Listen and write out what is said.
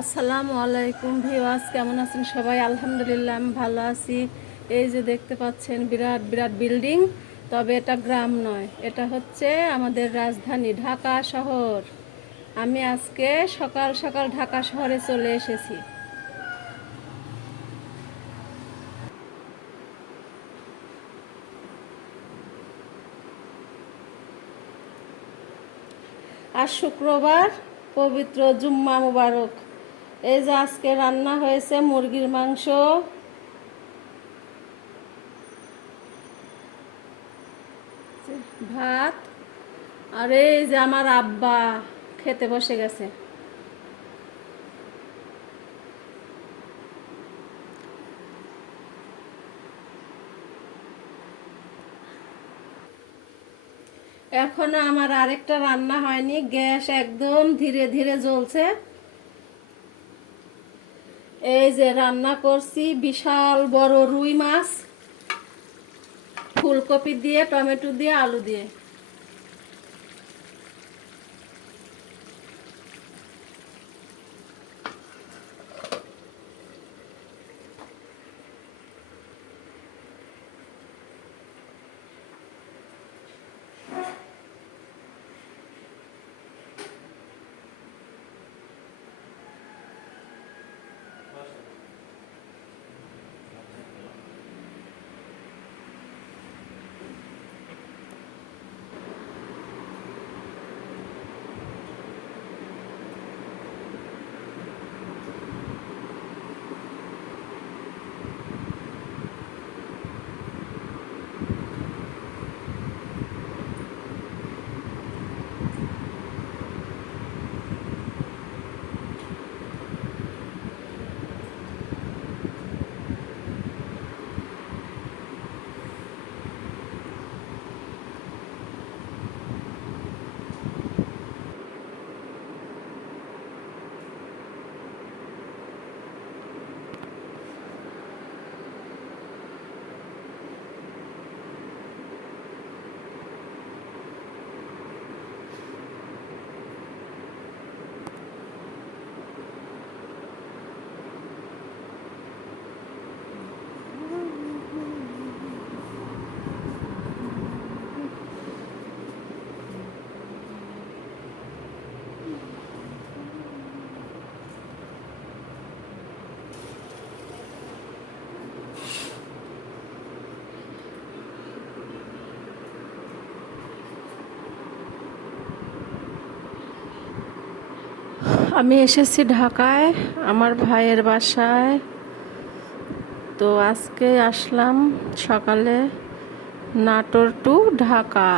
আসসালামু আলাইকুম ভিওয়াস কেমন আছেন সবাই? আলহামদুলিল্লাহ, আমি ভালো আছি। এই যে দেখতে পাচ্ছেন, বিরাট বিরাট বিল্ডিং, তবে এটা গ্রাম নয়, এটা হচ্ছে আমাদের রাজধানী, ঢাকা শহর। আমি আজকে সকাল সকাল ঢাকা শহরে চলে এসেছি। আর শুক্রবার পবিত্র জুম্মা মুবারক। এই যে আজকে রান্না হয়েছে মুরগির মাংস। ভাত আর এই যে আমার আব্বা খেতে বসে গেছে। এখনও আমার আরেকটা রান্না হয়নি, গ্যাস একদম ধীরে ধীরে জ্বলছে। এই যে রান্না করছি বিশাল বড় রুই মাছ ফুলকপি দিয়ে টমেটো দিয়ে আলু দিয়ে। আমি এসেছি ঢাকায় আমার ভাইয়ের বাসায়। তো আজকে আসলাম সকালে নাটোর টু ঢাকা।